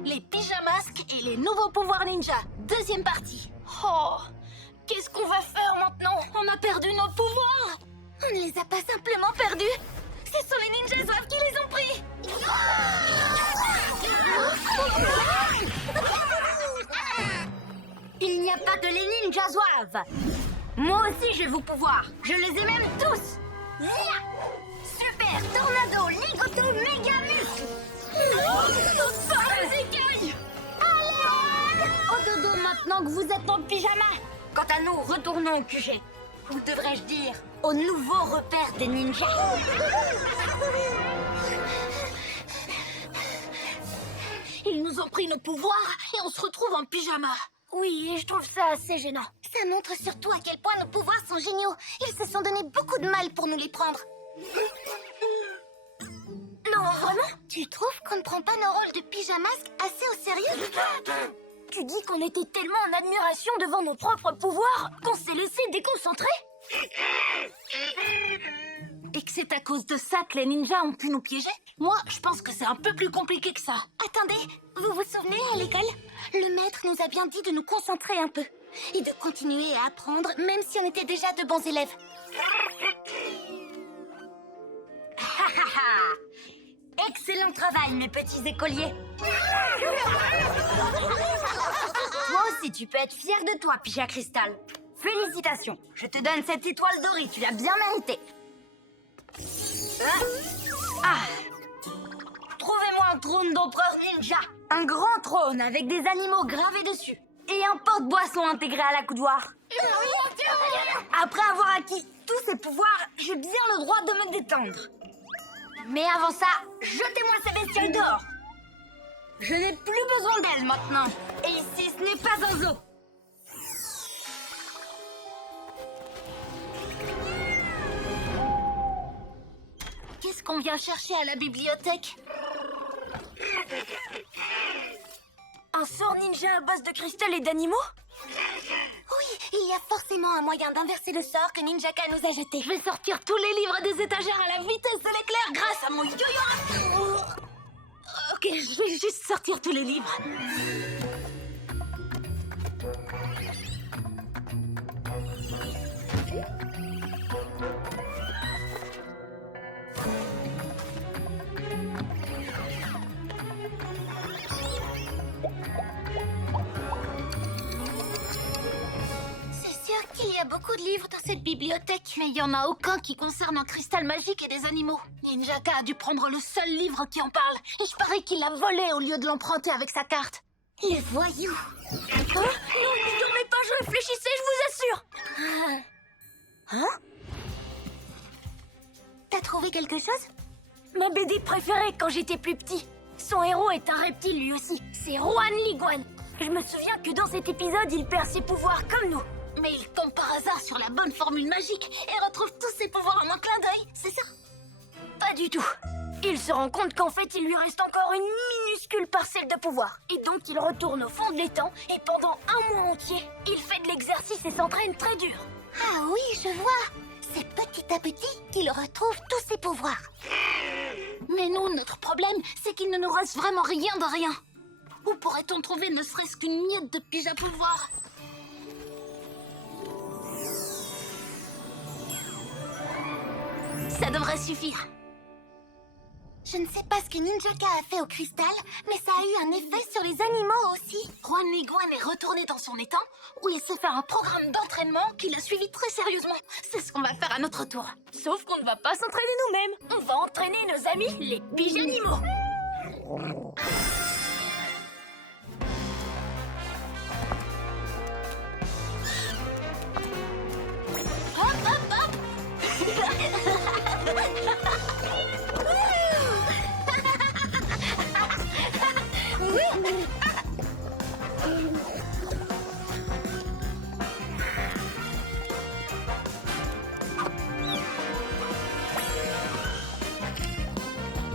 Les pyjamasques et les nouveaux pouvoirs ninja. Deuxième partie. Oh, qu'est-ce qu'on va faire maintenant? On a perdu nos pouvoirs. On ne les a pas simplement perdus. Ce sont les ninjas zouaves qui les ont pris. Il n'y a pas que les ninjas zouaves. Moi aussi j'ai vos pouvoirs. Je les ai même tous. Zia! Super tornado ligoto méga muscle. Les écailles. Au dodo maintenant que vous êtes en pyjama. Quant à nous, retournons au QG. Ou devrais-je dire, au nouveau repère des ninjas. Ils nous ont pris nos pouvoirs et on se retrouve en pyjama. Oui, et je trouve ça assez gênant. Ça montre surtout à quel point nos pouvoirs sont géniaux. Ils se sont donné beaucoup de mal pour nous les prendre. Non, vraiment? Tu trouves qu'on ne prend pas nos rôles de pyjamasques assez au sérieux? Tu dis qu'on était tellement en admiration devant nos propres pouvoirs qu'on s'est laissé déconcentrer? Et que c'est à cause de ça que les ninjas ont pu nous piéger? Moi, je pense que c'est un peu plus compliqué que ça. Attendez, vous vous souvenez à l'école? Le maître nous a bien dit de nous concentrer un peu. Et de continuer à apprendre, même si on était déjà de bons élèves. Excellent travail, mes petits écoliers. Toi aussi, tu peux être fier de toi, Pyja Cristal. Félicitations, je te donne cette étoile dorée, tu l'as bien méritée. Trouvez-moi un trône d'empereur ninja. Un grand trône avec des animaux gravés dessus. Et un porte-boisson intégré à la coudoir. Après avoir acquis tous ces pouvoirs, j'ai bien le droit de me détendre. Mais avant ça, jetez-moi ces bestioles dehors. Je n'ai plus besoin d'elles maintenant. Et ici, ce n'est pas un zoo. Qu'est-ce qu'on vient chercher à la bibliothèque? Un sort ninja à base de cristal et d'animaux? Oui, il y a forcément un moyen d'inverser le sort que Ninjaka nous a jeté. Je vais sortir tous les livres des étagères à la vitesse de l'éclair grâce à mon yo-yo. Ok, je vais juste sortir tous les livres. Il y a beaucoup de livres dans cette bibliothèque. Mais il n'y en a aucun qui concerne un cristal magique et des animaux. Ninjaka a dû prendre le seul livre qui en parle. Et je parie qu'il l'a volé au lieu de l'emprunter avec sa carte. Les voyous. Hein? Non, je dormais pas, je réfléchissais, je vous assure. Hein? T'as trouvé quelque chose? Ma BD préférée quand j'étais plus petit. Son héros est un reptile lui aussi. C'est Rohan l'iguane. Je me souviens que dans cet épisode, il perd ses pouvoirs comme nous. Mais il tombe par hasard sur la bonne formule magique et retrouve tous ses pouvoirs en un clin d'œil, c'est ça? Pas du tout. Il se rend compte qu'en fait, il lui reste encore une minuscule parcelle de pouvoir. Et donc, il retourne au fond de l'étang et pendant un mois entier, il fait de l'exercice et s'entraîne très dur. Ah oui, je vois. C'est petit à petit qu'il retrouve tous ses pouvoirs. Mais nous, notre problème, c'est qu'il ne nous reste vraiment rien de rien. Où pourrait-on trouver ne serait-ce qu'une miette de pyjama pouvoir? Ça devrait suffire. Je ne sais pas ce que Ninjaka a fait au cristal, mais ça a eu un effet sur les animaux aussi. Rohan l'iguane est retourné dans son étang où il s'est fait un programme d'entraînement qu'il a suivi très sérieusement. C'est ce qu'on va faire à notre tour. Sauf qu'on ne va pas s'entraîner nous-mêmes. On va entraîner nos amis, les pyjanimaux. Hop, hop, hop.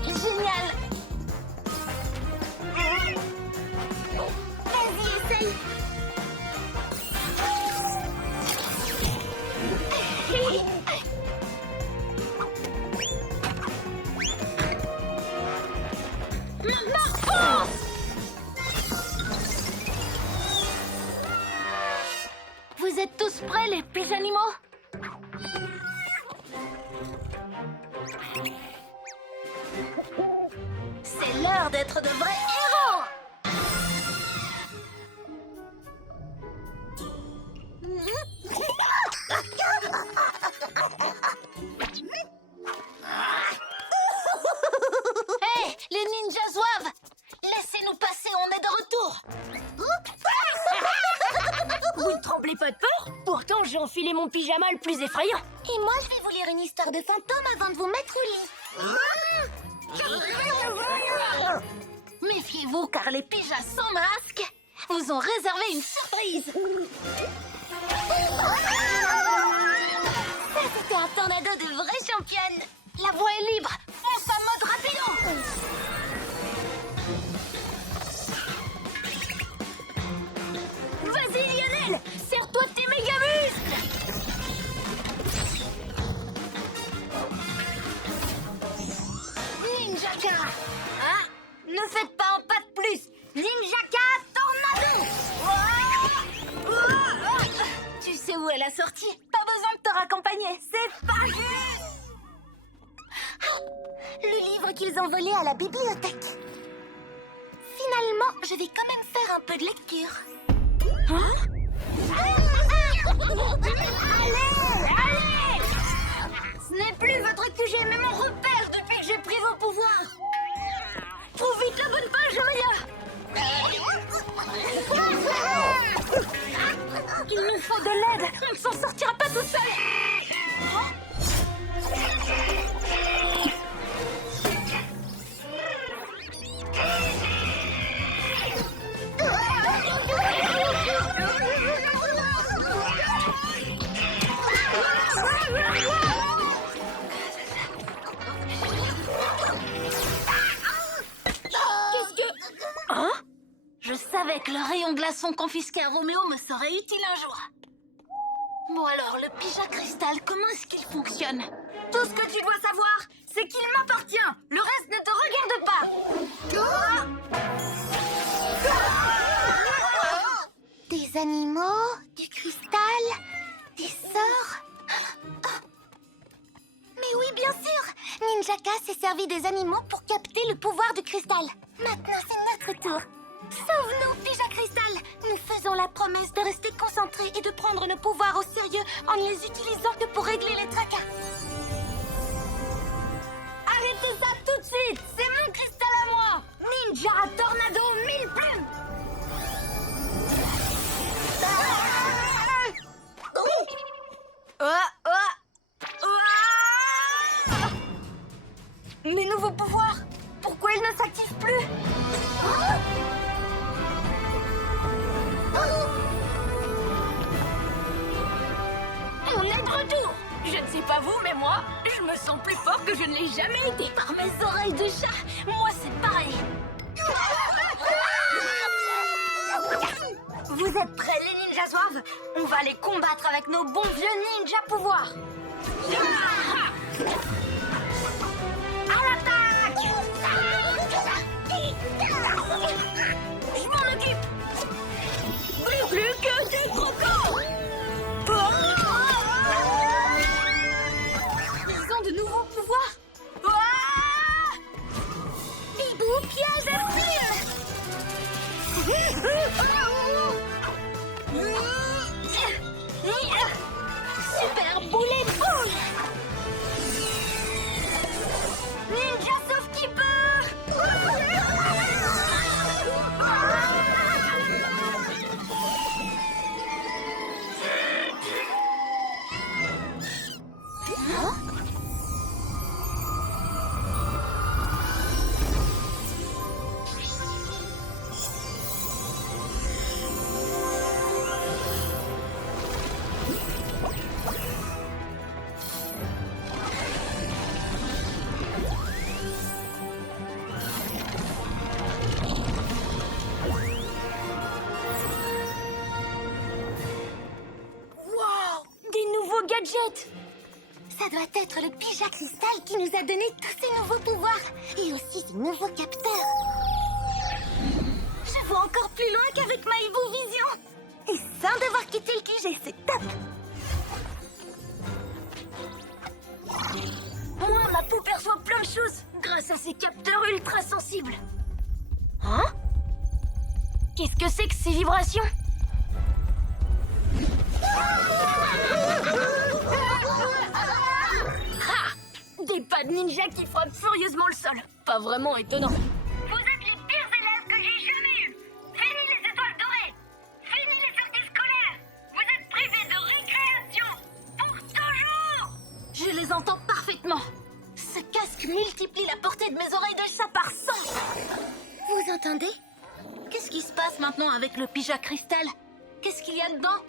Génial! Vas-y, essaye! tous prêts, les petits animaux? C'est l'heure d'être de vrais héros! Hé, les ninjas zouaves! Laissez-nous passer, on est de retour! Vous ne tremblez pas de peur? Pourtant, j'ai enfilé mon pyjama le plus effrayant. Et moi, je vais vous lire une histoire de fantôme avant de vous mettre au lit. Méfiez-vous, car les pyjas sans masque vous ont réservé une surprise. Ça, c'était un tornado de vraies championnes. La voie est libre. Fonce en mode rapido. Vas-y, Lionel, serre-toi de tes méga muscles. Ninjaka. Ah, ne faites pas un pas de plus. Ninjaka Tornado. Tu sais où est la sortie? Pas besoin de te raccompagner, c'est pas juste. Le livre qu'ils ont volé à la bibliothèque. Finalement, je vais quand même faire un peu de lecture. Hein? Allez! Ce n'est plus votre QG, mais mon repère depuis que j'ai pris vos pouvoirs. Trouve vite la bonne page, Maya. Il nous faut de l'aide. On ne s'en sortira pas tout seul. Qu'est-ce que... Hein? Je savais que le rayon glaçon confisqué à Roméo me serait utile un jour. Bon alors, le pyjama cristal, comment est-ce qu'il fonctionne? Tout ce que tu dois savoir, c'est qu'il m'appartient. Le reste ne te regarde pas. Des animaux, du cristal, des sorts. Mais oui, bien sûr. Ninjaka s'est servi des animaux pour capter le pouvoir du cristal. Maintenant, c'est notre tour. Sauve-nous, Pyjama Cristal. Nous faisons la promesse de rester concentrés et de prendre nos pouvoirs au sérieux en ne les utilisant que pour régler les tracas. Arrêtez ça tout de suite. C'est mon cristal à moi. Ninja Tornado 1000 plumes. Mes nouveaux pouvoirs, pourquoi ils ne s'activent plus? On est de retour. Je ne sais pas vous, mais moi, je me sens plus fort que je ne l'ai jamais été. Par mes oreilles de chat, moi c'est pareil. Vous êtes prêts, les ninjas zouaves? On va les combattre avec nos bons vieux ninja pouvoirs. À l'attaque! Je m'en occupe. Plus que des crocos. Ils ont de nouveaux pouvoirs. Hibou, piège et super boulet de boule. Ninja sauf qui peut. Gadget. Ça doit être le Pyjama Cristal qui nous a donné tous ces nouveaux pouvoirs et aussi ces nouveaux capteurs. Je vois encore plus loin qu'avec ma Hibou Vision. Et Sans devoir quitter le QG, c'est top. Moi, ma peau perçoit plein de choses grâce à ces capteurs ultra sensibles. Hein? Qu'est-ce que c'est que ces vibrations? Ah! Des pas de ninja qui frappent furieusement le sol. Pas vraiment étonnant. Vous êtes les pires élèves que j'ai jamais eus. Fini les étoiles dorées. Fini les sorties scolaires. Vous êtes privés de récréation. Pour toujours. Je les entends parfaitement. Ce casque multiplie la portée de mes oreilles de chat par 100. Vous entendez? Qu'est-ce qui se passe maintenant avec le pyjama cristal? Qu'est-ce qu'il y a dedans?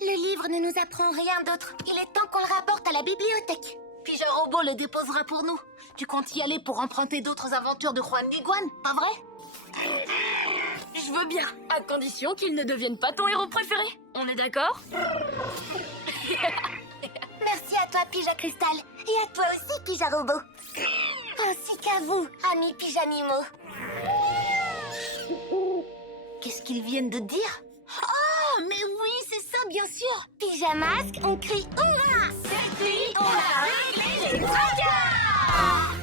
Le livre ne nous apprend rien d'autre. Il est temps qu'on le rapporte à la bibliothèque. Pyjama Robot le déposera pour nous. Tu comptes y aller pour emprunter d'autres aventures de Juan Liguan, pas vrai? Je veux bien, à condition qu'il ne devienne pas ton héros préféré. On est d'accord? Merci à toi, Pyjama Cristal. Et à toi aussi, Pyjama Robot. Ainsi qu'à vous, amis Pyjanimaux. Qu'est-ce qu'ils viennent de dire? Oh, mais oui, c'est ça, bien sûr. Pyjamasque, on crie Oula! Cette nuit, on a réglé les tracas!